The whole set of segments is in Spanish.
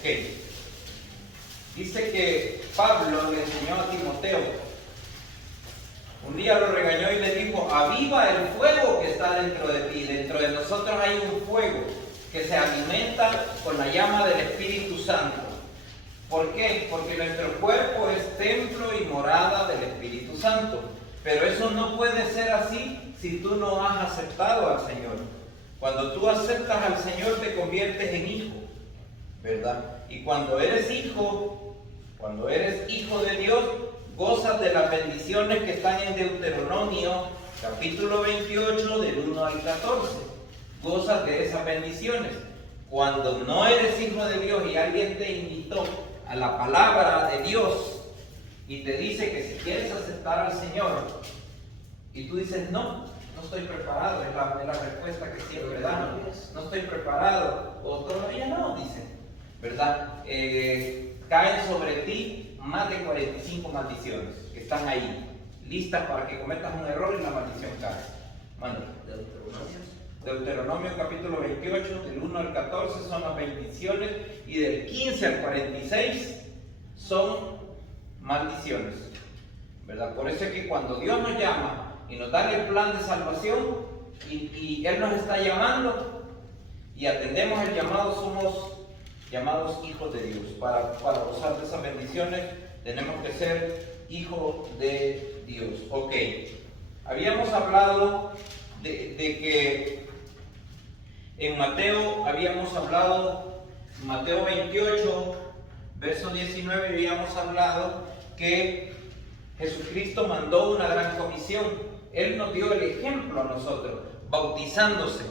Ok. Dice que Pablo le enseñó a Timoteo. Un día lo regañó y le dijo: aviva el fuego que está dentro de ti. Dentro de nosotros hay un fuego que se alimenta con la llama del Espíritu Santo. ¿Por qué? Porque nuestro cuerpo es templo y morada del Espíritu Santo. Pero eso no puede ser así si tú no has aceptado al Señor. Cuando tú aceptas al Señor te conviertes en hijo, ¿verdad? Y cuando eres hijo de Dios, gozas de las bendiciones que están en Deuteronomio, capítulo 28, del 1 al 14. Gozas de esas bendiciones. Cuando no eres hijo de Dios y alguien te invitó a la palabra de Dios y te dice que si quieres aceptar al Señor y tú dices no estoy preparado, es la respuesta que siempre dan, no estoy preparado o todavía no, dicen, ¿verdad? Caen sobre ti más de 45 maldiciones que están ahí, listas para que cometas un error y la maldición cae. Mande. Deuteronomio capítulo 28, del 1 al 14 son las bendiciones y del 15 al 46 son maldiciones, ¿verdad? Por eso es que cuando Dios nos llama y nos da el plan de salvación y Él nos está llamando y atendemos el llamado, somos llamados hijos de Dios. Para gozar de esas bendiciones tenemos que ser hijos de Dios. Ok, habíamos hablado de que en Mateo habíamos hablado, Mateo 28, verso 19, habíamos hablado que Jesucristo mandó una gran comisión. Él nos dio el ejemplo a nosotros, bautizándose.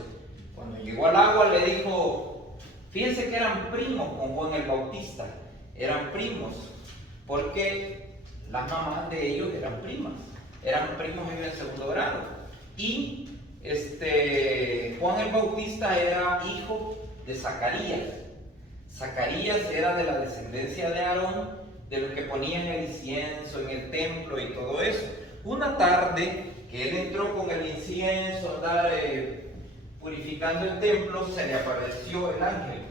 Cuando llegó al agua le dijo, fíjense que eran primos con Juan el Bautista, eran primos, porque las mamás de ellos eran primos en el segundo grado. Y Juan el Bautista era hijo de Zacarías. Zacarías era de la descendencia de Aarón, de los que ponían el incienso en el templo y todo eso. Una tarde que él entró con el incienso a andar purificando el templo, se le apareció el ángel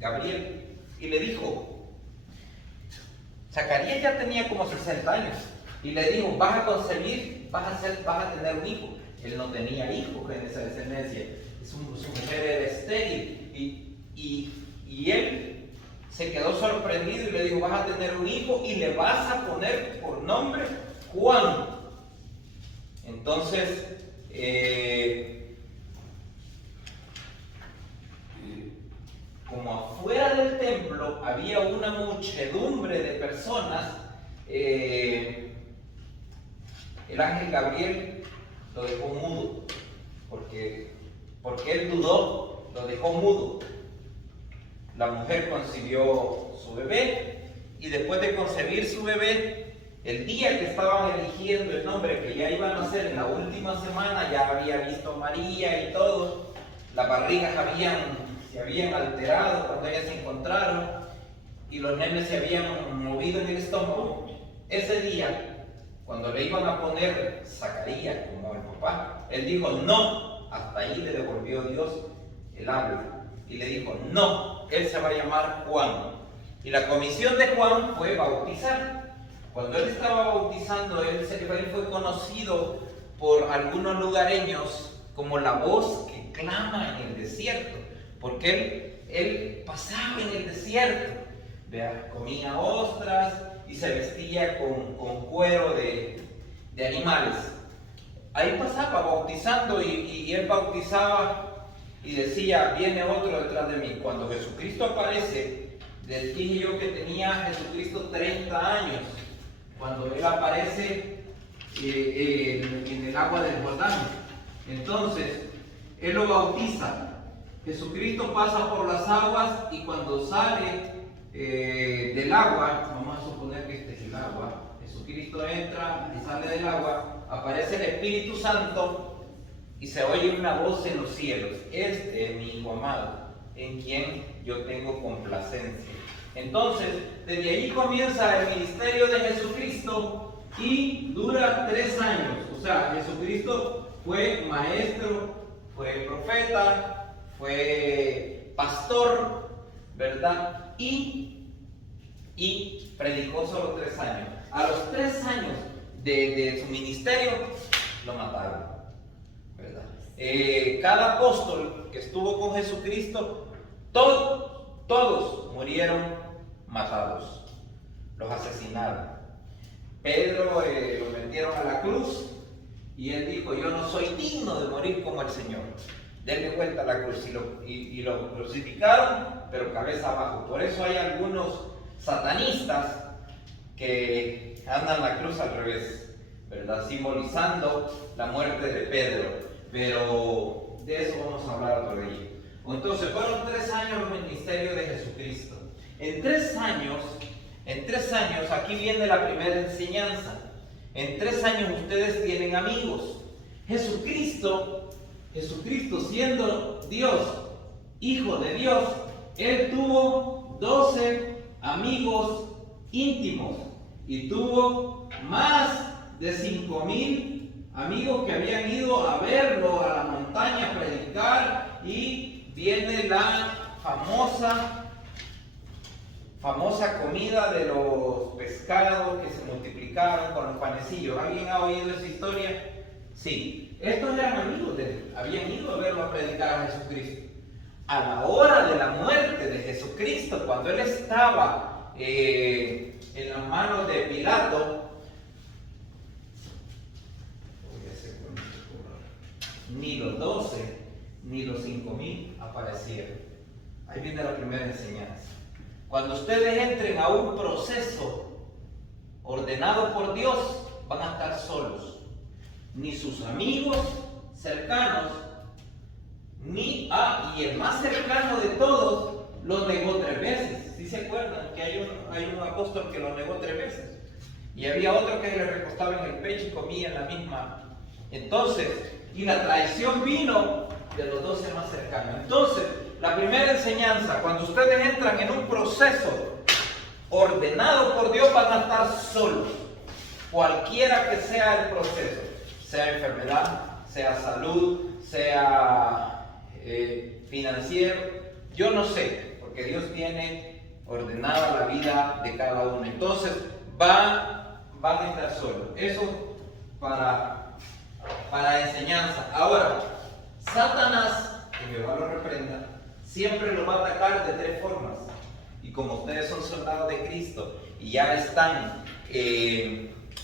Gabriel y le dijo, Zacarías ya tenía como 60 años, y le dijo, vas a concebir, vas a tener un hijo. Él no tenía hijos en esa descendencia, su mujer era estéril, y él se quedó sorprendido y le dijo, vas a tener un hijo y le vas a poner por nombre Juan. Entonces, como afuera del templo había una muchedumbre de personas, el ángel Gabriel lo dejó mudo, porque él dudó, lo dejó mudo. La mujer concibió su bebé y después de concebir su bebé, el día que estaban eligiendo el nombre que ya iban a hacer en la última semana, ya había visto a María y todo, las barrigas se habían alterado cuando ellas se encontraron y los nenes se habían movido en el estómago. Ese día, cuando le iban a poner Zacarías como el papá, él dijo no, hasta ahí le devolvió Dios el habla y le dijo no, él se va a llamar Juan. Y la comisión de Juan fue bautizar. Cuando él estaba bautizando, él fue conocido por algunos lugareños como la voz que clama en el desierto, porque él pasaba en el desierto, comía ostras y se vestía con cuero de animales. Ahí pasaba bautizando y él bautizaba y decía, viene otro detrás de mí. Cuando Jesucristo aparece, les dije yo que tenía Jesucristo 30 años, cuando él aparece en el agua del Jordán. Entonces, él lo bautiza. Jesucristo pasa por las aguas y cuando sale del agua, vamos a suponer que este es el agua, Jesucristo entra y sale del agua, aparece el Espíritu Santo y se oye una voz en los cielos, este es mi Hijo amado, en quien yo tengo complacencia. Entonces, desde allí comienza el ministerio de Jesucristo y dura 3 años. O sea, Jesucristo fue maestro, fue profeta, fue pastor, ¿verdad? Y predicó solo 3 años. A los 3 años de su ministerio, lo mataron, ¿verdad? Cada apóstol que estuvo con Jesucristo, todos murieron matados, los asesinaron. Pedro lo metieron a la cruz y él dijo: yo no soy digno de morir como el Señor. Denle vuelta a la cruz y lo crucificaron, pero cabeza abajo. Por eso hay algunos satanistas que andan la cruz al revés, ¿verdad? Simbolizando la muerte de Pedro. Pero de eso vamos a hablar otro día. Entonces fueron 3 años el ministerio de Jesucristo. En 3 años, aquí viene la primera enseñanza. En 3 años ustedes tienen amigos. Jesucristo siendo Dios, Hijo de Dios, Él tuvo 12 amigos íntimos y tuvo más de 5,000 amigos que habían ido a verlo a la montaña a predicar. Y viene la famosa comida de los pescados que se multiplicaron con los panecillos. ¿Alguien ha oído esa historia? Sí, estos eran amigos de él, habían ido a verlo a predicar a Jesucristo. A la hora de la muerte de Jesucristo, cuando él estaba en las manos de Pilato, ni los 12 ni los 5,000 aparecieron. Ahí viene la primera enseñanza. Cuando ustedes entren a un proceso ordenado por Dios, van a estar solos. Ni sus amigos cercanos, y el más cercano de todos lo negó 3 veces. ¿Sí se acuerdan que hay un apóstol que lo negó 3 veces? Y había otro que le recostaba en el pecho y comía en la misma. Entonces, y la traición vino de los 12 más cercanos. Entonces, la primera enseñanza: cuando ustedes entran en un proceso ordenado por Dios, van a estar solos. Cualquiera que sea el proceso, sea enfermedad, sea salud, sea financiero, yo no sé, porque Dios tiene ordenada la vida de cada uno. Entonces, van a estar solos. Eso para enseñanza. Ahora, Satanás, que Jehová lo reprenda, siempre lo va a atacar de 3 formas. Y como ustedes son soldados de Cristo y ya están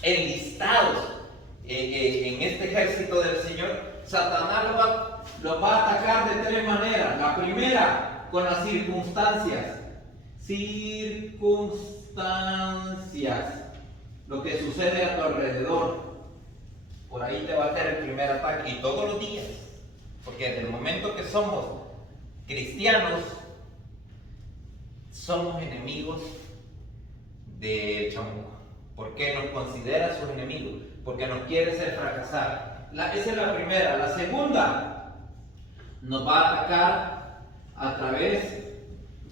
enlistados en este ejército del Señor, Satanás los va a atacar de 3 maneras. La primera, con las circunstancias. Lo que sucede a tu alrededor. Por ahí te va a hacer el primer ataque, y todos los días. Porque desde el momento que somos cristianos, somos enemigos del chamuco. ¿Por qué nos considera sus enemigos? Porque nos quiere hacer fracasar. Esa es la primera. La segunda, nos va a atacar a través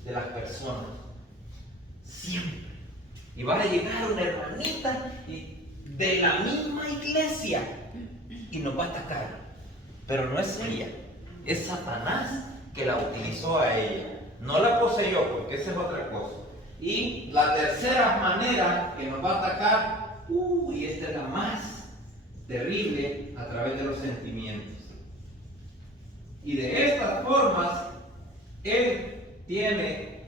de las personas. Siempre. Y va a llegar una hermanita de la misma iglesia y nos va a atacar. Pero no es ella, es Satanás que la utilizó a ella. No la poseyó, porque esa es otra cosa. Y la tercera manera que nos va a atacar, y esta es la más terrible, a través de los sentimientos. Y de estas formas, él tiene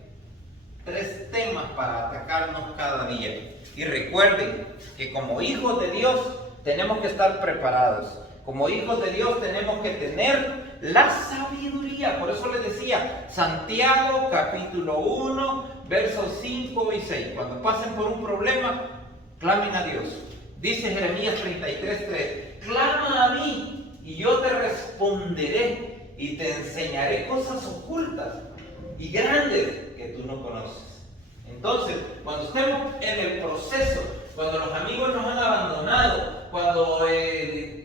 3 temas para atacarnos cada día. Y recuerden que como hijos de Dios tenemos que estar preparados. Como hijos de Dios tenemos que tener la sabiduría. Por eso les decía, Santiago capítulo 1, versos 5 y 6. Cuando pasen por un problema, clamen a Dios. Dice Jeremías 33:3, clama a mí y yo te responderé y te enseñaré cosas ocultas y grandes que tú no conoces. Entonces, cuando estemos en el proceso, cuando los amigos nos han abandonado, cuando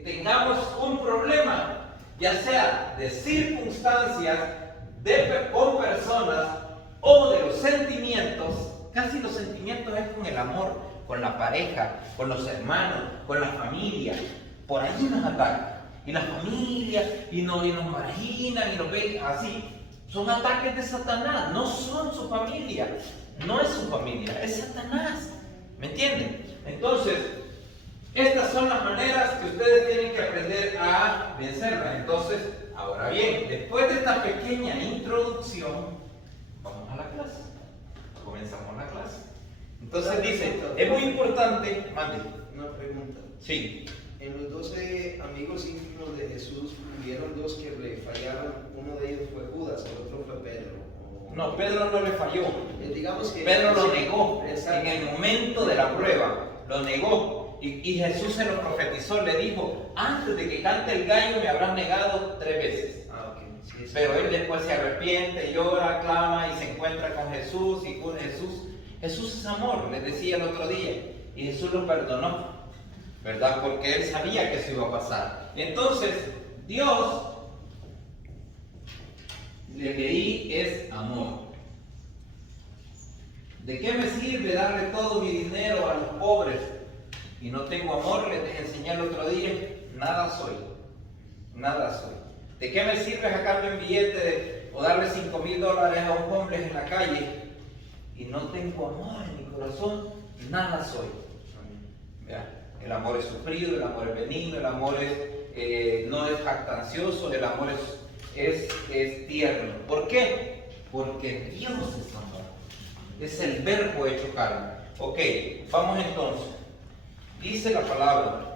tengamos un problema, ya sea de circunstancias, con personas o de los sentimientos, casi los sentimientos es con el amor, con la pareja, con los hermanos, con la familia, por ahí nos atacan. Y la familia, y nos marginan, y nos ven así, Son ataques de Satanás, no son su familia, no es su familia, es Satanás. ¿Me entienden? Entonces, estas son las maneras que ustedes tienen que aprender a vencerlas. Entonces, ahora bien, después de esta pequeña introducción, vamos a la clase. Comenzamos la clase. Entonces dice, es muy importante, mande. Una pregunta. Sí. En los 12 amigos íntimos de Jesús, hubieron dos que le fallaron. Uno de ellos fue Judas, el otro fue Pedro. No, Pedro no le falló. Digamos que Pedro lo negó. Exacto. En el momento de la prueba, lo negó. Y Jesús se lo profetizó, le dijo, antes de que cante el gallo me habrás negado 3 veces. Okay. Sí, Pero él después se arrepiente, llora, clama y se encuentra con Jesús y con Jesús. Jesús es amor, les decía el otro día. Y Jesús lo perdonó, ¿verdad? Porque él sabía que eso iba a pasar. Entonces, Dios, le leí, es amor. ¿De qué me sirve darle todo mi dinero a los pobres y no tengo amor? Les enseñé el otro día, nada soy. Nada soy. ¿De qué me sirve sacarme un billete o darle $5,000 a un hombre en la calle y no tengo amor en mi corazón? Nada soy. ¿Vea? El amor es sufrido, el amor es benigno, el amor no es jactancioso, el amor es tierno. ¿Por qué? Porque Dios es amor. Es el verbo hecho carne. Ok, vamos entonces. Dice la palabra.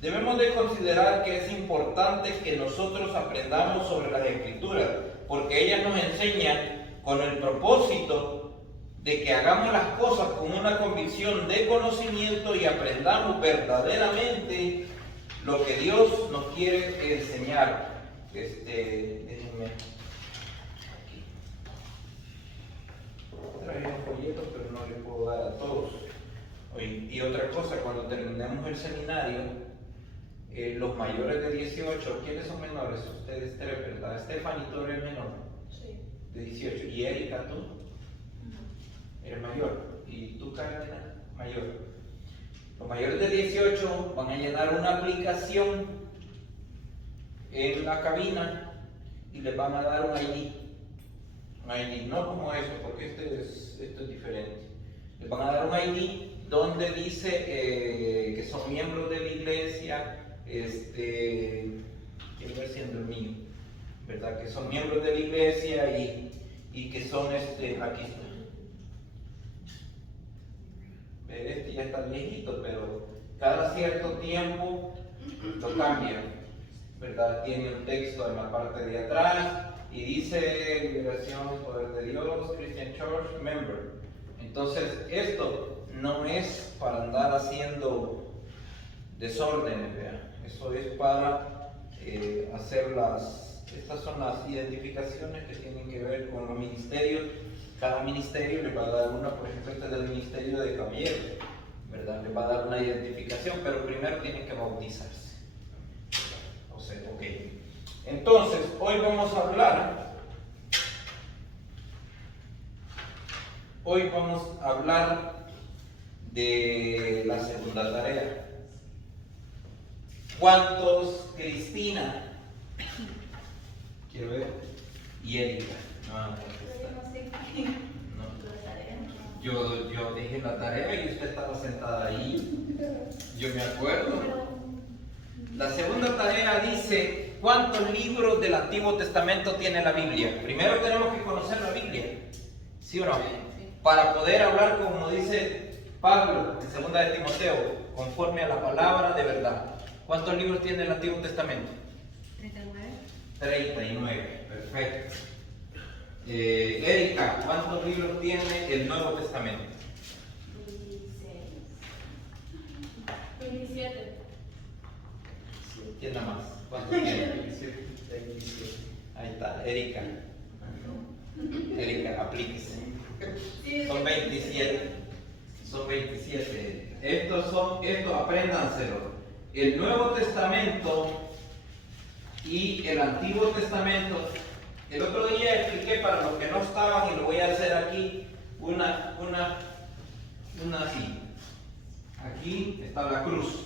Debemos de considerar que es importante que nosotros aprendamos sobre las Escrituras, porque ellas nos enseñan con el propósito de que hagamos las cosas con una convicción de conocimiento y aprendamos verdaderamente lo que Dios nos quiere enseñar. Déjenme aquí. Traje un folleto, pero no le puedo dar a todos. Y otra cosa, cuando terminemos el seminario, los mayores de 18, ¿quiénes son menores? Ustedes tres, ¿verdad? Stephanie, tú eres menor. Sí. De 18. ¿Y Erika, tú? Eres mayor. ¿Y tú, Carolina? Mayor. Los mayores de 18 van a llenar una aplicación en la cabina y les van a dar un ID. Un ID, no como eso, porque esto es diferente. Les van a dar un ID donde dice que son miembros de la iglesia. Quiero ver siendo el mío, ¿verdad? Que son miembros de la iglesia y que son aquí está. Este ya está viejito, pero cada cierto tiempo lo cambian, ¿verdad? Tiene un texto en la parte de atrás y dice Liberación, Poder de Dios, Christian Church, Member. Entonces, esto no es para andar haciendo desórdenes, ¿verdad? Eso es para hacer estas son las identificaciones que tienen que ver con los ministerios. Cada ministerio le va a dar una, por ejemplo, este es del ministerio de caballeros, ¿verdad? Le va a dar una identificación, pero primero tienen que bautizarse. O sea, ok. Entonces, hoy vamos a hablar de la segunda tarea. ¿Cuántos, Cristina? Quiero ver. Y Erika. No. Yo dejé la tarea y usted estaba sentada ahí. Yo me acuerdo. La segunda tarea dice, ¿cuántos libros del Antiguo Testamento tiene la Biblia? Primero tenemos que conocer la Biblia. ¿Sí o no? Para poder hablar, como dice Pablo en 2 de Timoteo, conforme a la palabra de verdad. ¿Cuántos libros tiene el Antiguo Testamento? 39, perfecto. Erika, ¿cuántos libros tiene el Nuevo Testamento? 27. ¿Quién nada más? ¿Cuántos tiene? 27. Ahí está, Erika. Erika, aplíquese. Son 27. Son 27. Estos apréndanselo. El Nuevo Testamento y el Antiguo Testamento. El otro día expliqué para los que no estaban y lo voy a hacer aquí una así. Aquí está la cruz.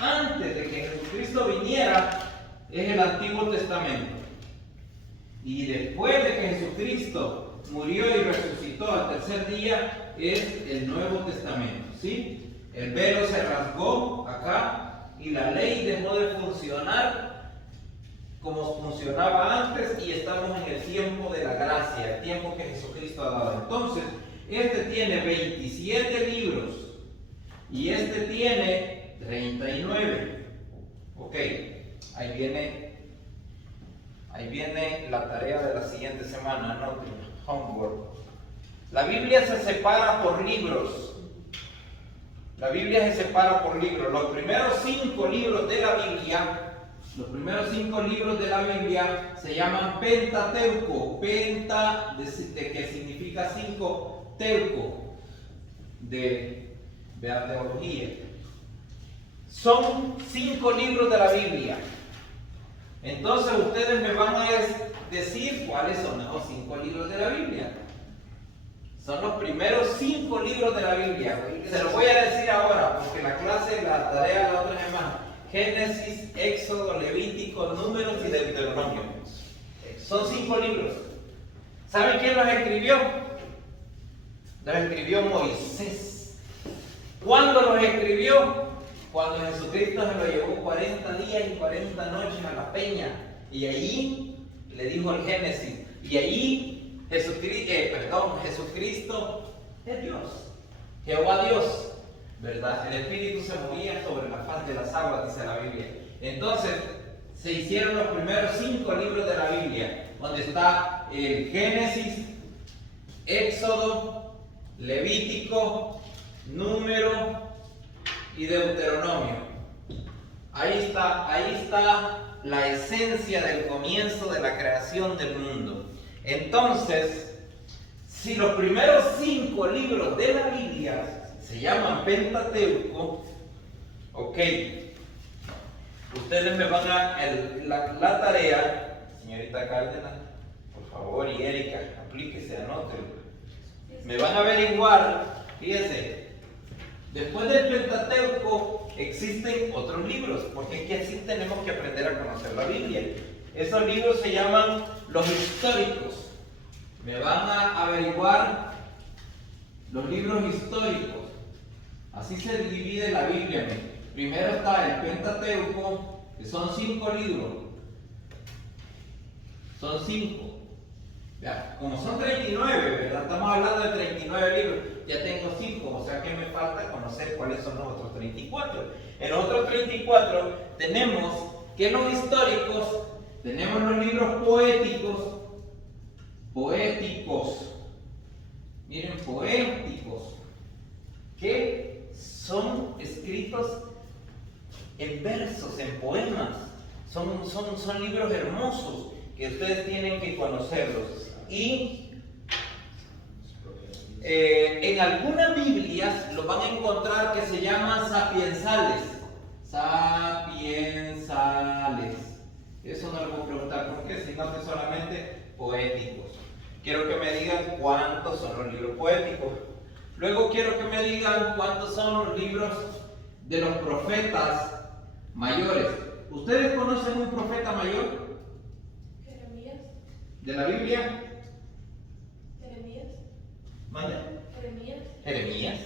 antes de que Jesucristo viniera es el Antiguo Testamento. Y después de que Jesucristo murió y resucitó al tercer día es el Nuevo Testamento, ¿sí? El velo se rasgó acá y la ley dejó de funcionar como funcionaba antes y estamos en el tiempo de la gracia, el tiempo que Jesucristo ha dado. Entonces, este tiene 27 libros y este tiene 39. Ok, ahí viene la tarea de la siguiente semana, anoten, homework. La Biblia se separa por libros. La Biblia se separa por libros. Los primeros 5 libros de la Biblia se llaman Pentateuco. Penta, que significa 5, teuco, de teología. Son 5 libros de la Biblia. Entonces ustedes me van a decir cuáles son los 5 libros de la Biblia. Son los primeros 5 libros de la Biblia. Se los voy a decir ahora, porque la tarea la otra semana. Génesis, Éxodo, Levítico, Números y Deuteronomio. Son 5 libros. ¿Saben quién los escribió? Los escribió Moisés. ¿Cuándo los escribió? Cuando Jesucristo se lo llevó 40 días y 40 noches a la peña. Y allí le dijo el Génesis. Y allí Jesucristo es Dios. Jehová Dios, ¿verdad? El Espíritu se movía sobre la faz de las aguas, dice la Biblia. Entonces, se hicieron los primeros 5 libros de la Biblia, donde está el Génesis, Éxodo, Levítico, Número y Deuteronomio. Ahí está la esencia del comienzo de la creación del mundo. Entonces, si los primeros 5 libros de la Biblia se llaman Pentateuco, ok, ustedes me van a la tarea, señorita Cárdenas, por favor, y Erika, aplíquese, anótelo. Me van a averiguar, fíjense, después del Pentateuco existen otros libros, porque es que así tenemos que aprender a conocer la Biblia. Esos libros se llaman los históricos. Me van a averiguar los libros históricos. Así se divide la Biblia. Primero está el Pentateuco, que son 5 libros. Son 5. Ya, como son 39, ¿verdad? Estamos hablando de 39 libros. Ya tengo 5, o sea que me falta conocer cuáles son los otros 34. En los otros 34 tenemos que los históricos, tenemos los libros poéticos. Miren, poéticos, que son escritos en versos, en poemas. Son libros hermosos que ustedes tienen que conocerlos. Y en algunas Biblias lo van a encontrar que se llaman sapiensales. Eso no lo voy a preguntar por qué, sino que solamente poéticos. Quiero que me digan cuántos son los libros poéticos. Luego quiero que me digan cuántos son los libros de los profetas mayores. ¿Ustedes conocen un profeta mayor? Jeremías. ¿De la Biblia? Jeremías. ¿Mande? Jeremías.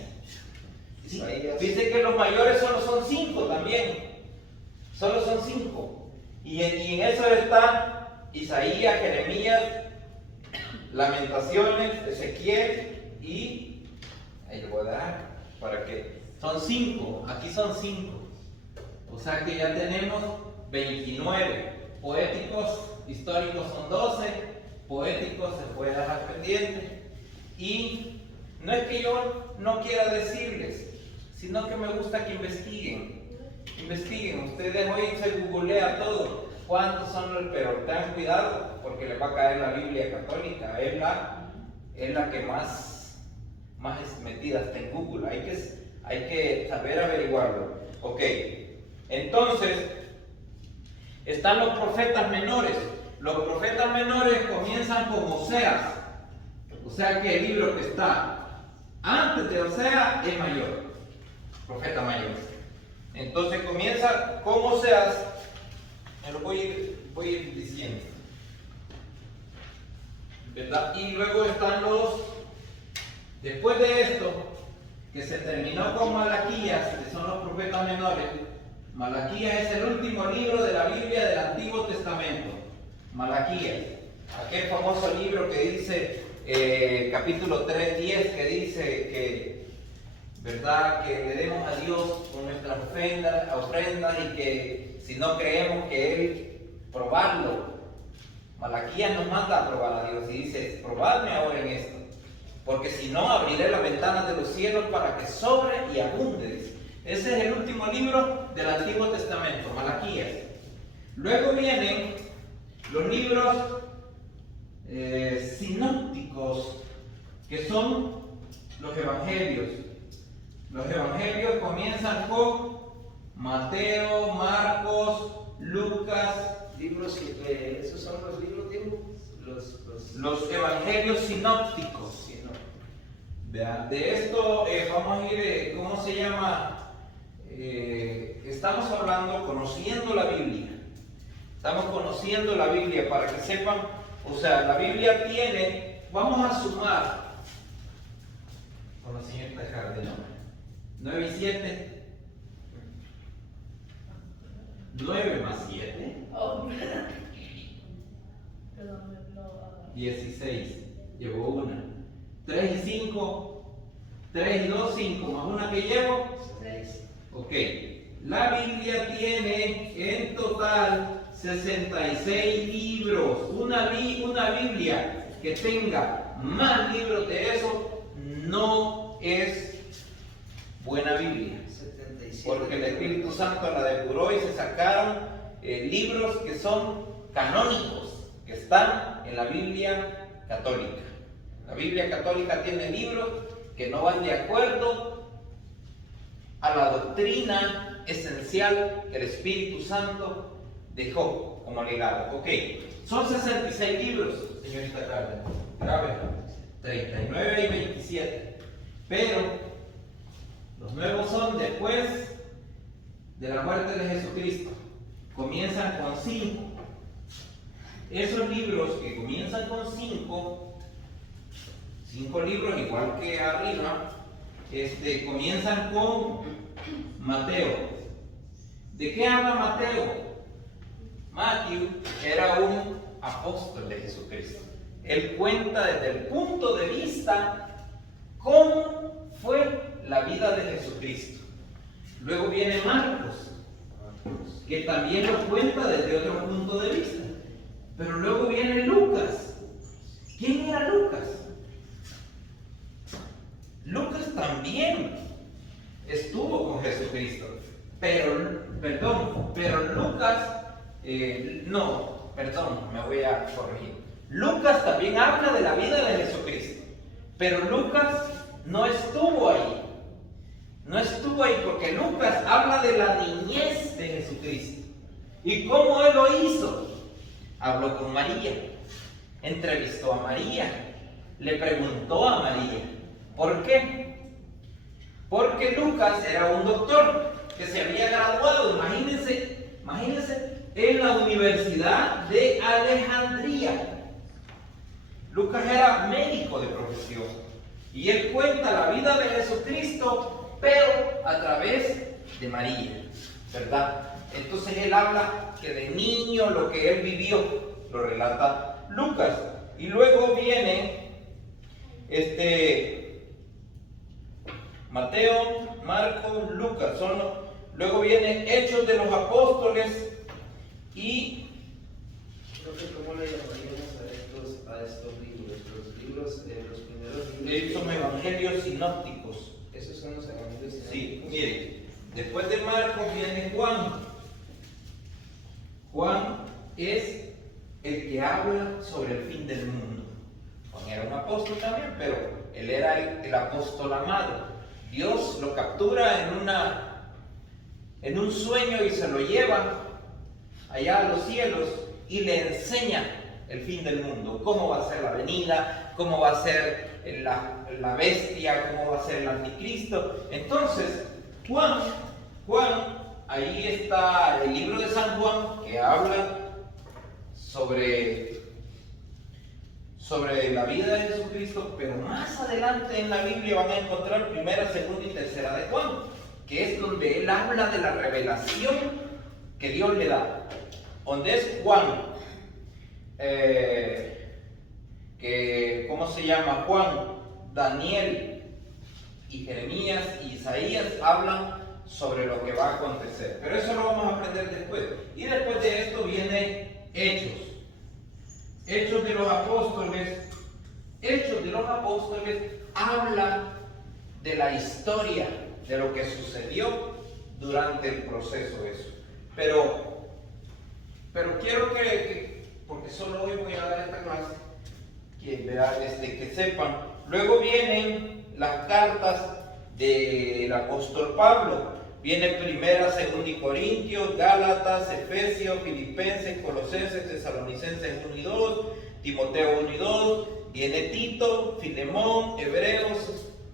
Sí. Dice que los mayores solo son 5 también. Solo son 5. Y en eso está Isaías, Jeremías, Lamentaciones, Ezequiel y ahí lo voy a dar para que son 5, aquí son 5, o sea que ya tenemos 29. Poéticos, históricos son 12, poéticos se puede dejar pendiente. Y no es que yo no quiera decirles, sino que me gusta que investiguen. Ustedes hoy se googlea todo. ¿Cuántos son los? Pero tengan cuidado, porque les va a caer la Biblia católica. Es la que más es metida está en Google. Hay que saber averiguarlo. Ok. Entonces, están los profetas menores. Los profetas menores comienzan con Oseas. O sea que el libro que está antes de Oseas es mayor. Profeta mayor. Entonces comienza con Oseas, me lo voy a ir diciendo, ¿verdad? Y luego están después de esto, que se terminó con Malaquías, que son los profetas menores. Malaquías es el último libro de la Biblia del Antiguo Testamento. Malaquías, aquel famoso libro que dice, capítulo 3:10, que dice que, ¿verdad?, que le demos a Dios con nuestras ofrendas y que si no creemos que Él probarlo. Malaquías nos manda a probar a Dios y dice, probadme ahora en esto, porque si no abriré las ventanas de los cielos para que sobre y abunde. Ese es el último libro del Antiguo Testamento, Malaquías. Luego vienen los libros sinópticos, que son los evangelios. Los evangelios comienzan con Mateo, Marcos, Lucas. Libros que esos son los libros, digo, los evangelios sinópticos. Sí, no. De esto vamos a ir, ¿cómo se llama? Estamos hablando, conociendo la Biblia. Estamos conociendo la Biblia para que sepan, o sea, la Biblia tiene, vamos a sumar con la señorita Cardenal, 9 y 7, 9 más 7, Oh, perdón, 16, llevo una, 3 y 5, 3 y 2, 5, más una que llevo, 6. ok. La Biblia tiene en total 66 libros. Una Biblia que tenga más libros de eso no es buena Biblia. 77. Porque el Espíritu Santo la depuró y se sacaron libros que son canónicos, que están en la Biblia católica. La Biblia católica tiene libros que no van de acuerdo a la doctrina esencial que el Espíritu Santo dejó como legado. Ok, son 66 libros, señorita Cárdenas, grave, 39 y 27, pero los nuevos son después de la muerte de Jesucristo, comienzan con 5. Esos libros que comienzan con 5 libros, igual que arriba, comienzan con Mateo. ¿De qué habla Mateo? Mateo era un apóstol de Jesucristo. Él cuenta desde el punto de vista cómo fue la vida de Jesucristo. Luego viene Marcos, que también lo cuenta desde otro punto de vista. Pero luego viene Lucas. ¿Quién era Lucas? Lucas también estuvo con Jesucristo, pero Lucas, me voy a corregir. Lucas también habla de la vida de Jesucristo, pero Lucas no estuvo ahí. No estuvo ahí porque Lucas habla de la niñez de Jesucristo. ¿Y cómo él lo hizo? Habló con María, entrevistó a María, le preguntó a María. ¿Por qué? Porque Lucas era un doctor que se había graduado, imagínense, en la Universidad de Alejandría. Lucas era médico de profesión y él cuenta la vida de Jesucristo, pero a través de María, ¿verdad? Entonces él habla que de niño lo que él vivió lo relata Lucas. Y luego viene Mateo, Marcos, Lucas, luego viene Hechos de los Apóstoles y ¿Cómo le llamaríamos a estos libros? Los primeros libros. son evangelios sinópticos. Esos son los evangelios sinópticos. Sí, miren, después de Marcos viene Juan. Juan es el que habla sobre el fin del mundo. Juan era un apóstol también, pero él era el apóstol amado. Dios lo captura en un sueño y se lo lleva allá a los cielos y le enseña el fin del mundo, cómo va a ser la venida, cómo va a ser la bestia, cómo va a ser el anticristo. Entonces, Juan ahí está el libro de San Juan, que habla sobre la vida de Jesucristo, pero más adelante en la Biblia van a encontrar primera, segunda y tercera de Juan, que es donde él habla de la revelación que Dios le da. Donde es Juan, que, ¿cómo se llama? Juan, Daniel y Jeremías y Isaías hablan sobre lo que va a acontecer. Pero eso lo vamos a aprender después. Y después de esto viene Hechos. Hechos de los Apóstoles. Hechos de los Apóstoles habla de la historia, de lo que sucedió durante el proceso eso. Pero quiero que porque solo hoy voy a dar esta clase, que sepan. Luego vienen las cartas del apóstol Pablo. Viene primera, segunda y Corintios, Gálatas, Efesios, Filipenses, Colosenses, Tesalonicenses 1 y 2, Timoteo 1 y 2, viene Tito, Filemón, Hebreos,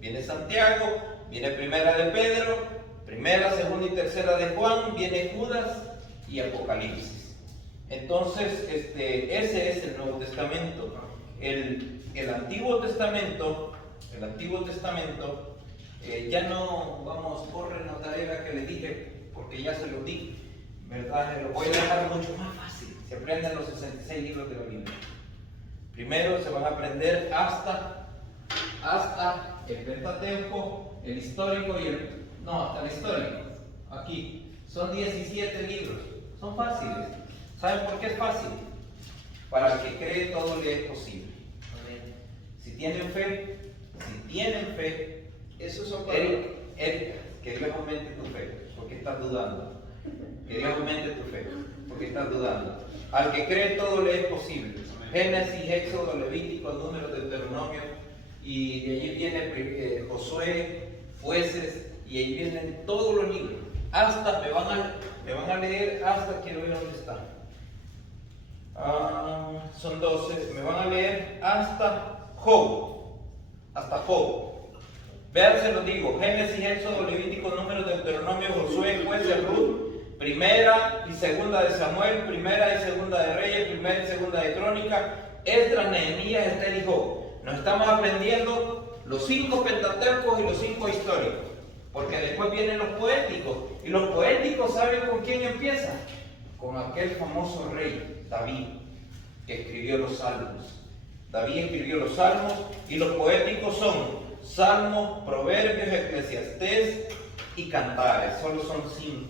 viene Santiago, viene primera de Pedro, primera, segunda y tercera de Juan, viene Judas y Apocalipsis. Entonces, ese es el Nuevo Testamento. El Antiguo Testamento, ya no vamos, corren la tarea que les dije, porque ya se lo di, ¿verdad? Lo voy a dejar mucho más fácil. Se aprenden los 66 libros de la Biblia. Primero se van a aprender hasta el Pentateuco, el histórico y hasta el histórico. Aquí son 17 libros, son fáciles. ¿Saben por qué es fácil? Para el que cree todo le es posible. Si tienen fe, Esos son para... Eric, que Dios aumente tu fe, porque estás dudando. Que Dios aumente tu fe, porque estás dudando. Al que cree todo le es posible. Génesis, Éxodo, Levítico, Números, Deuteronomio, y allí viene Josué, Jueces, y ahí vienen todos los libros. Hasta me van a leer hasta, quiero ver dónde está. Son 12, me van a leer hasta Job. Vean, se los digo: Génesis, Éxodo, Levítico, Números, Deuteronomio, Josué, Jueces, Ruth, primera y segunda de Samuel, primera y segunda de Reyes, primera y segunda de Crónica, Esdras, Nehemías, Esther y Job. Nos estamos aprendiendo los 5 pentateucos y los 5 históricos, porque después vienen los poéticos, y los poéticos, ¿saben con quién empiezan? Con aquel famoso rey David, que escribió los salmos. David escribió los salmos, y los poéticos son Salmos, Proverbios, Eclesiastés y Cantares. Solo son 5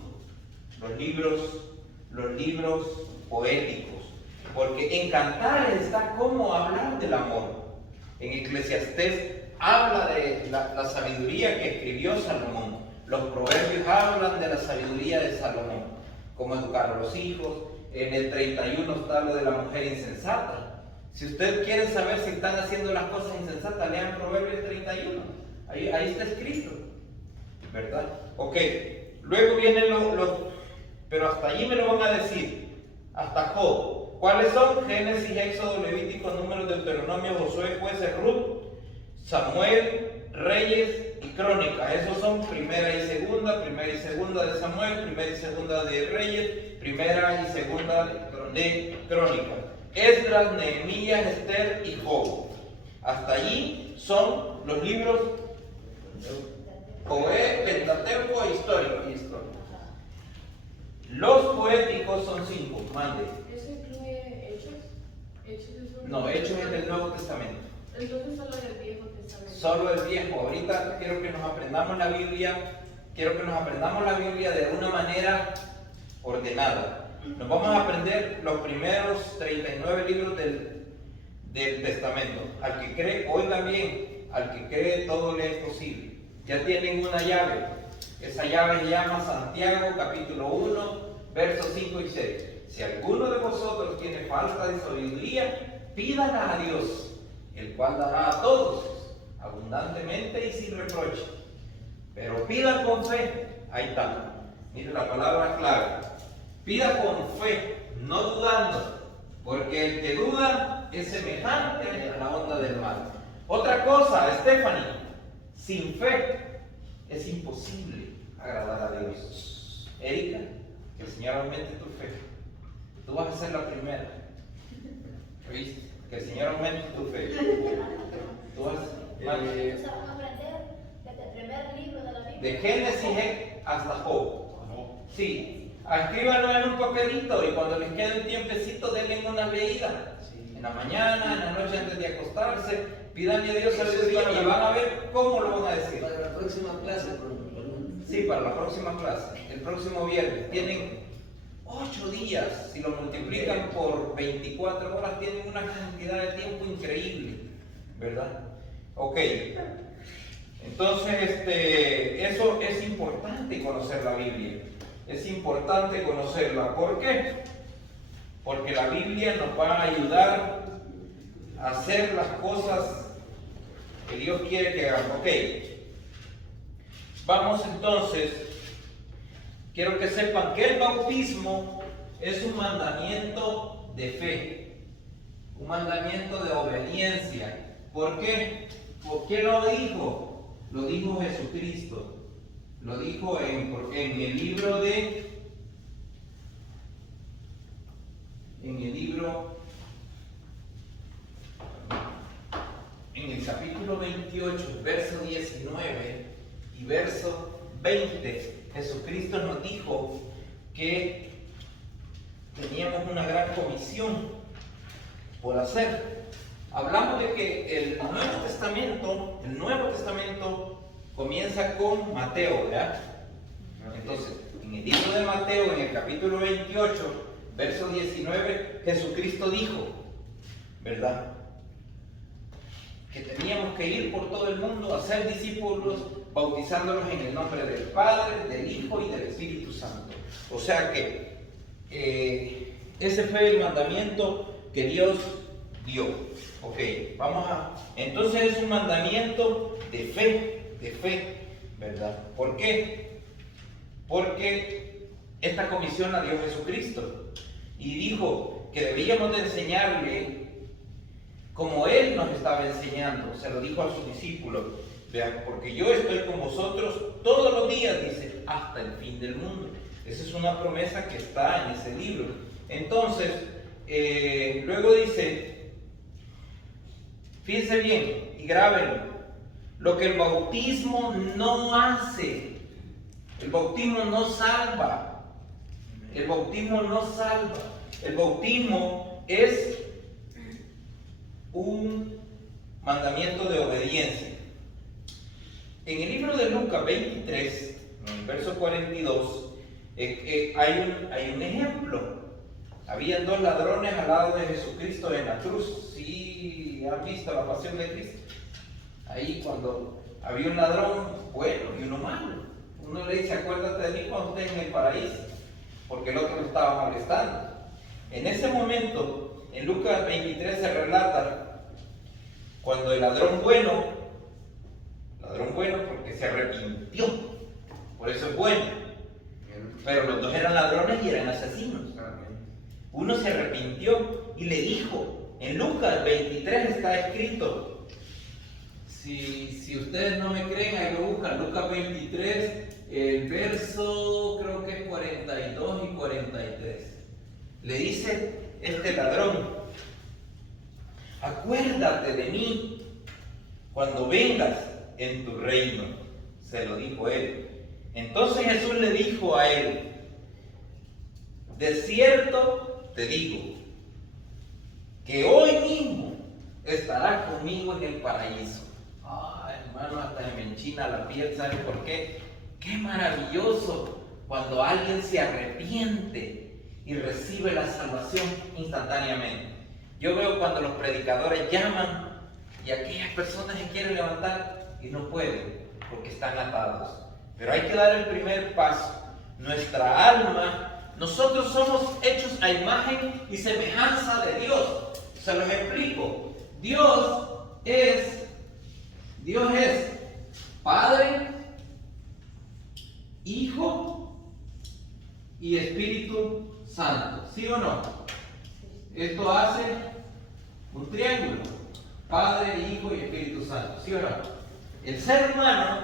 los libros poéticos, porque en Cantares está cómo hablar del amor. En Eclesiastés habla de la sabiduría que escribió Salomón. Los Proverbios hablan de la sabiduría de Salomón, cómo educar a los hijos. En el 31 está lo de la mujer insensata. Si ustedes quieren saber si están haciendo las cosas insensatas, lean Proverbios 31. Ahí está escrito, ¿verdad? Ok, luego vienen pero hasta allí me lo van a decir, hasta Job. ¿Cuáles son? Génesis, Éxodo, Levítico, Números, Deuteronomio, Josué, Jueces, Ruth, Samuel, Reyes y Crónicas. Esos son primera y segunda de Samuel, primera y segunda de Reyes, primera y segunda de Crónicas. Esdras, Nehemías, Esther y Job. Hasta allí son los libros Pentateuco e histórico. Los poéticos son 5. Mande. ¿Eso incluye Hechos? No, Hechos es del Nuevo Testamento. Entonces solo del Viejo Testamento. Solo el Viejo. Ahorita quiero que nos aprendamos la Biblia. De una manera ordenada. Nos vamos a aprender los primeros 39 libros del Testamento. Al que cree, oiga bien, al que cree todo le es posible. Ya tienen una llave. Esa llave se llama Santiago capítulo 1, versos 5 y 6. Si alguno de vosotros tiene falta de sabiduría, pídala a Dios, el cual dará a todos, abundantemente y sin reproche. Pero pida con fe. Ahí está. Mire la palabra clave. Pida con fe, no dudando, porque el que duda es semejante a la onda del mar. Otra cosa, Stephanie, sin fe es imposible agradar a Dios. Erika, que el Señor aumente tu fe. Tú vas a ser la primera. ¿Oíste? Que el Señor aumente tu fe. Tú vas a aprender desde el primer libro de la Biblia. de Génesis hasta Job. Sí, escríbanlo en un papelito y cuando les quede un tiempecito denle una leída. En la mañana, en la noche antes de acostarse, pídanle a Dios sabiduría y van a ver cómo lo van a decir. Para la próxima clase, Sí, para la próxima clase, el próximo viernes. Tienen 8 días, si lo multiplican por 24 horas, tienen una cantidad de tiempo increíble, ¿verdad? Ok, entonces eso es importante conocer la Biblia, es importante conocerla. ¿Por qué? Porque la Biblia nos va a ayudar a hacer las cosas que Dios quiere que hagamos. Ok, vamos entonces, quiero que sepan que el bautismo es un mandamiento de fe, un mandamiento de obediencia. ¿Por qué? ¿Por qué lo dijo? Lo dijo Jesucristo. Lo dijo en el libro en el capítulo 28, verso 19 y verso 20, Jesucristo nos dijo que teníamos una gran comisión por hacer. Hablamos de que el Nuevo Testamento comienza con Mateo, ¿verdad? Entonces, en el libro de Mateo, en el capítulo 28, verso 19, Jesucristo dijo, ¿verdad?, que teníamos que ir por todo el mundo a ser discípulos, bautizándolos en el nombre del Padre, del Hijo y del Espíritu Santo. O sea que ese fue el mandamiento que Dios dio. Ok, entonces es un mandamiento de fe, ¿verdad? ¿Por qué? Porque esta comisión la dio Jesucristo y dijo que debíamos de enseñarle como Él nos estaba enseñando. Se lo dijo a sus discípulos, vean, porque yo estoy con vosotros todos los días, dice, hasta el fin del mundo. Esa es una promesa que está en ese libro. Entonces, luego dice, fíjense bien y grábenlo, lo que el bautismo no hace. El bautismo no salva. El bautismo no salva. El bautismo es un mandamiento de obediencia. En el libro de Lucas 23, en el verso 42, hay un ejemplo. Habían 2 ladrones al lado de Jesucristo en la cruz. ¿Sí han visto la pasión de Cristo? Ahí cuando había un ladrón bueno y uno malo, uno le dice, acuérdate de mí cuando estés en el paraíso, porque el otro lo estaba molestando. En ese momento, en Lucas 23 se relata cuando el ladrón bueno porque se arrepintió, por eso es bueno, pero los 2 eran ladrones y eran asesinos. Uno se arrepintió y le dijo, en Lucas 23 está escrito, si ustedes no me creen, ahí lo buscan, Lucas 23, el verso creo que es 42 y 43. Le dice este ladrón, acuérdate de mí cuando vengas en tu reino, se lo dijo él. Entonces Jesús le dijo a él, de cierto te digo, que hoy mismo estarás conmigo en el paraíso. Hermano, hasta se me enchina la piel, ¿saben por qué? Qué maravilloso cuando alguien se arrepiente y recibe la salvación instantáneamente. Yo veo cuando los predicadores llaman y aquellas personas se quieren levantar y no pueden porque están atados. Pero hay que dar el primer paso. Nuestra alma, nosotros somos hechos a imagen y semejanza de Dios. Se los explico. Dios es Padre, Hijo y Espíritu Santo. ¿Sí o no? Esto hace un triángulo. Padre, Hijo y Espíritu Santo. ¿Sí o no? El ser humano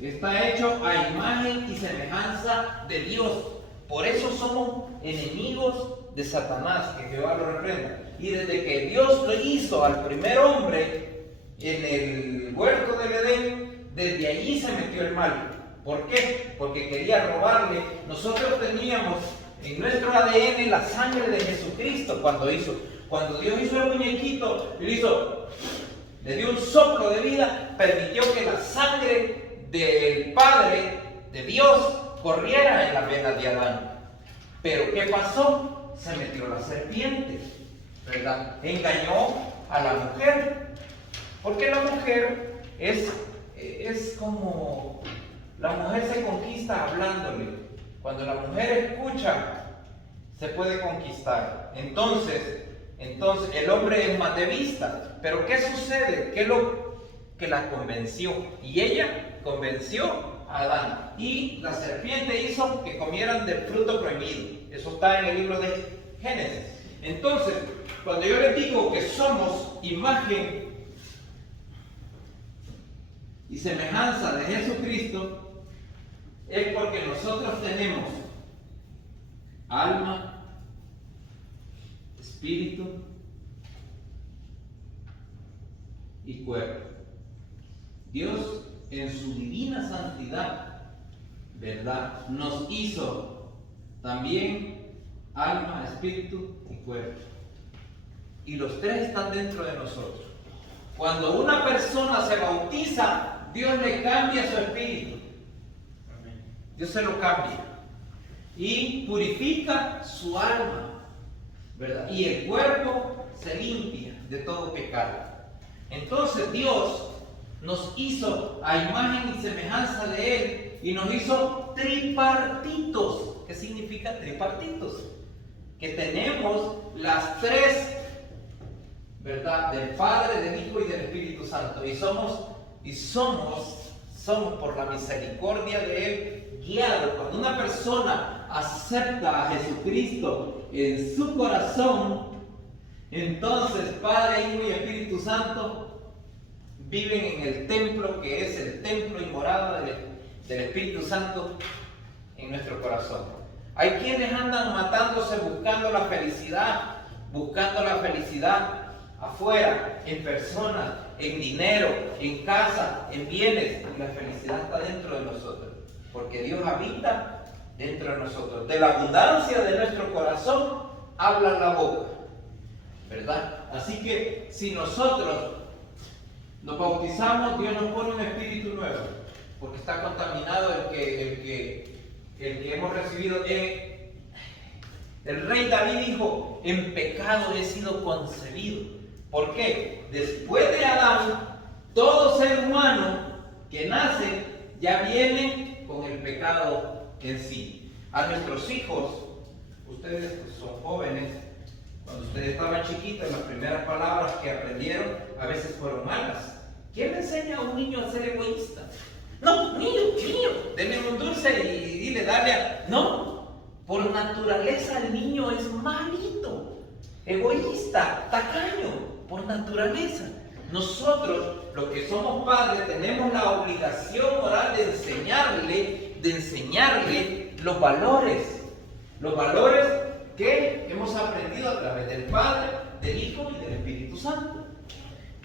está hecho a imagen y semejanza de Dios. Por eso somos enemigos de Satanás, que Jehová lo reprenda. Y desde que Dios lo hizo al primer hombre en el huerto del Edén, desde allí se metió el mal. ¿Por qué? Porque quería robarle. Nosotros teníamos en nuestro ADN la sangre de Jesucristo cuando Dios hizo el muñequito, le dio un soplo de vida, permitió que la sangre del Padre, de Dios, corriera en las venas de Adán. Pero ¿qué pasó? Se metió la serpiente, ¿verdad? Engañó a la mujer. Porque la mujer es como... La mujer se conquista hablándole. Cuando la mujer escucha, se puede conquistar. Entonces el hombre es más de vista. Pero ¿qué sucede? ¿Qué es lo que la convenció? Y ella convenció a Adán. Y la serpiente hizo que comieran del fruto prohibido. Eso está en el libro de Génesis. Entonces, cuando yo les digo que somos imagen y semejanza de Jesucristo, es porque nosotros tenemos alma, espíritu y cuerpo. Dios en su divina santidad, ¿verdad?, nos hizo también alma, espíritu y cuerpo. Y los tres están dentro de nosotros. Cuando una persona se bautiza, Dios le cambia su espíritu. Dios se lo cambia. Y purifica su alma, ¿verdad? Y el cuerpo se limpia de todo pecado. Entonces Dios nos hizo a imagen y semejanza de Él y nos hizo tripartitos. ¿Qué significa tripartitos? Que tenemos las tres, ¿verdad?, del Padre, del Hijo y del Espíritu Santo. Y somos por la misericordia de Él guiados. Cuando una persona acepta a Jesucristo en su corazón, entonces Padre, Hijo y Espíritu Santo viven en el templo, que es el templo y morada del Espíritu Santo en nuestro corazón. Hay quienes andan matándose buscando la felicidad afuera, en personas, en dinero, en casa, en bienes. Y la felicidad está dentro de nosotros, porque Dios habita dentro de nosotros. De la abundancia de nuestro corazón habla la boca, ¿verdad? Así que si nosotros nos bautizamos, Dios nos pone un espíritu nuevo, porque está contaminado el que hemos recibido. El rey David dijo: en pecado he sido concebido. ¿Por qué? Después de Adán, todo ser humano que nace ya viene con el pecado en sí. A nuestros hijos, ustedes son jóvenes, cuando ustedes estaban chiquitos, las primeras palabras que aprendieron a veces fueron malas. ¿Quién le enseña a un niño a ser egoísta? No, niño, denle un dulce y dile, dale a... No, por naturaleza el niño es malito, egoísta, tacaño, por naturaleza. Nosotros, los que somos padres, tenemos la obligación moral de enseñarle los valores que hemos aprendido a través del Padre, del Hijo y del Espíritu Santo.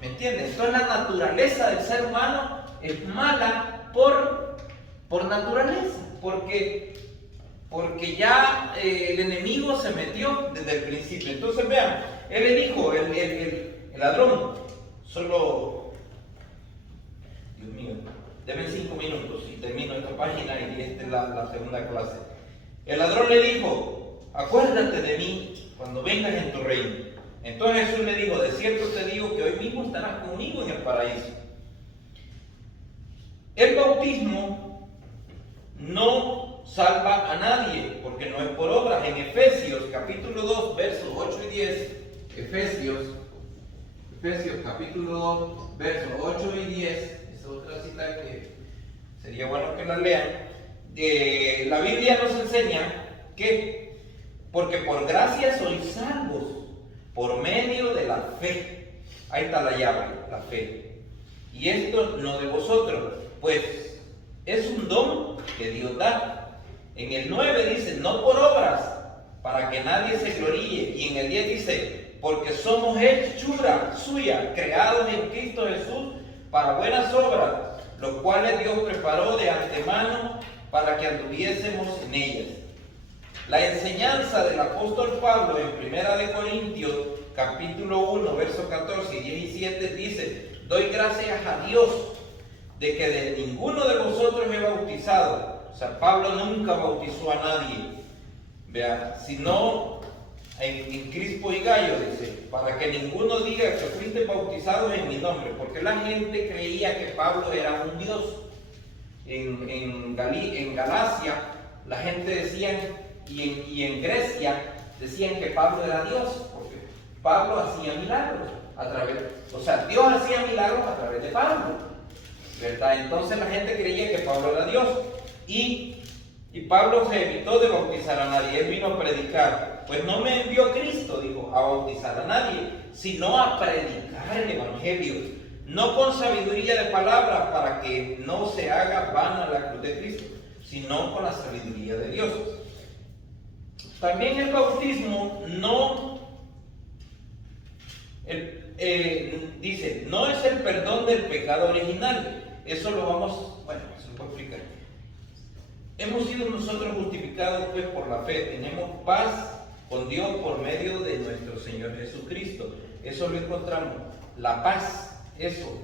¿Me entiendes? Entonces la naturaleza del ser humano es mala por naturaleza, porque ya el enemigo se metió desde el principio. Entonces vean, él le dijo, el ladrón, solo, Dios mío, deben 5 minutos y termino esta página y esta es la segunda clase. El ladrón le dijo: acuérdate de mí cuando vengas en tu reino. Entonces Jesús le dijo: de cierto te digo que hoy mismo estarás conmigo en el paraíso. El bautismo no salva a nadie, porque no es por obras. En Efesios capítulo 2, versos 8 y 10, Efesios capítulo 2, versos 8 y 10, es otra cita que sería bueno que la lean. La Biblia nos enseña que, porque por gracia sois salvos, por medio de la fe. Ahí está la llave, la fe. Y esto no de vosotros, pues es un don que Dios da. En el 9 dice, no por obras, para que nadie se gloríe. Y en el 10 dice, porque somos hechura suya, creados en Cristo Jesús para buenas obras, los cuales Dios preparó de antemano para que anduviésemos en ellas. La enseñanza del apóstol Pablo en 1 Corintios, capítulo 1, versos 14 y 17 dice, doy gracias a Dios de que de ninguno de vosotros he bautizado. O sea, Pablo nunca bautizó a nadie, vea, sino en Crispo y Gallo, dice, para que ninguno diga que fuiste bautizados en mi nombre, porque la gente creía que Pablo era un Dios. En Galacia, la gente decía, y en Grecia, decían que Pablo era Dios, porque Pablo hacía milagros Dios hacía milagros a través de Pablo, ¿verdad? Entonces la gente creía que Pablo era Dios, y Pablo se evitó de bautizar a nadie. Él vino a predicar, pues no me envió Cristo, dijo, a bautizar a nadie, sino a predicar el evangelio, no con sabiduría de palabra, para que no se haga vana la cruz de Cristo, sino con la sabiduría de Dios. También el bautismo dice, no es el perdón del pecado original. Eso lo voy a explicar. Hemos sido nosotros justificados pues por la fe. Tenemos paz con Dios por medio de nuestro Señor Jesucristo. Eso lo encontramos. La paz, eso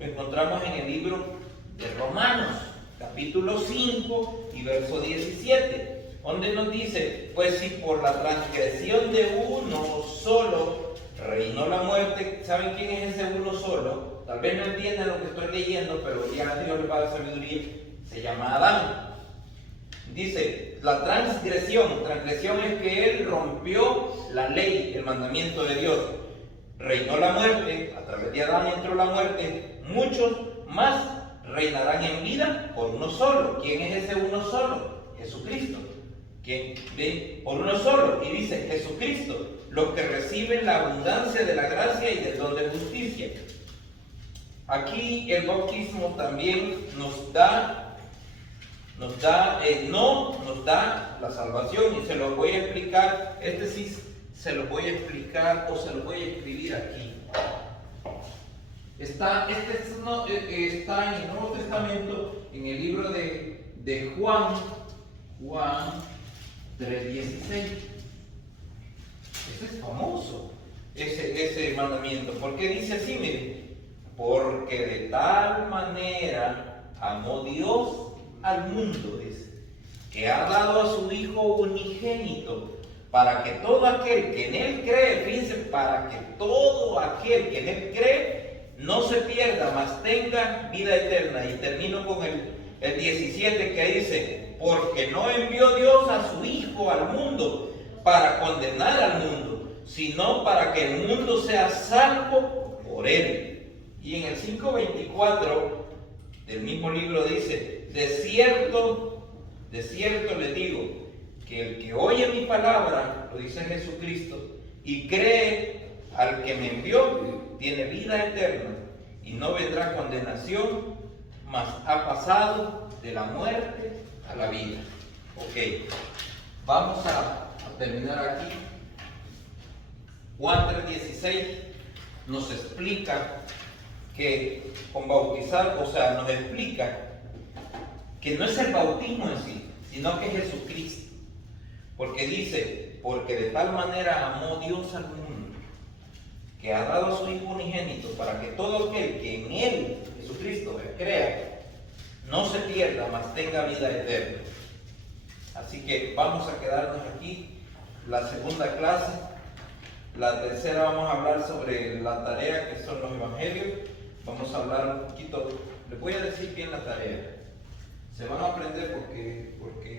lo encontramos en el libro de Romanos, capítulo 5 y verso 17. Donde nos dice, pues si por la transgresión de uno solo reinó la muerte. ¿Saben quién es ese uno solo? Tal vez no entiendan lo que estoy leyendo, pero ya Dios les va a dar sabiduría. Se llama Adán. Dice, la transgresión es que él rompió la ley, el mandamiento de Dios. Reinó la muerte, a través de Adán entró la muerte. Muchos más reinarán en vida por uno solo. ¿Quién es ese uno solo? Jesucristo. ¿Quién? Por uno solo. Y dice Jesucristo, los que reciben la abundancia de la gracia y del don de justicia. Aquí el bautismo también nos da la salvación, y se lo voy a explicar. Sí se lo voy a explicar, o se lo voy a escribir aquí. Está en el Nuevo Testamento, en el libro de Juan 3:16. Ese es famoso, ese mandamiento. ¿Por qué dice así? Miren, porque de tal manera amó Dios al mundo, dice, que ha dado a su Hijo unigénito, para que todo aquel que en Él cree, fíjense, para que todo aquel que en Él cree no se pierda, mas tenga vida eterna. Y termino con el 17, que dice, porque no envió Dios a su Hijo al mundo para condenar al mundo, sino para que el mundo sea salvo por Él. Y en el 5:24 del mismo libro dice, de cierto les digo, que el que oye mi palabra, lo dice Jesucristo, y cree al que me envió, tiene vida eterna, y no vendrá condenación, mas ha pasado de la muerte a la vida. Ok, vamos a terminar aquí. Juan 3:16 nos explica que con bautizar, nos explica que no es el bautismo en sí, sino que es Jesucristo. Porque dice, porque de tal manera amó Dios al mundo, que ha dado a su Hijo unigénito, para que todo aquel que en Él, Jesucristo, crea, no se pierda, mas tenga vida eterna. Así que vamos a quedarnos aquí, la segunda clase. La tercera vamos a hablar sobre la tarea, que son los evangelios. Vamos a hablar un poquito, les voy a decir bien la tarea. Se van a aprender porque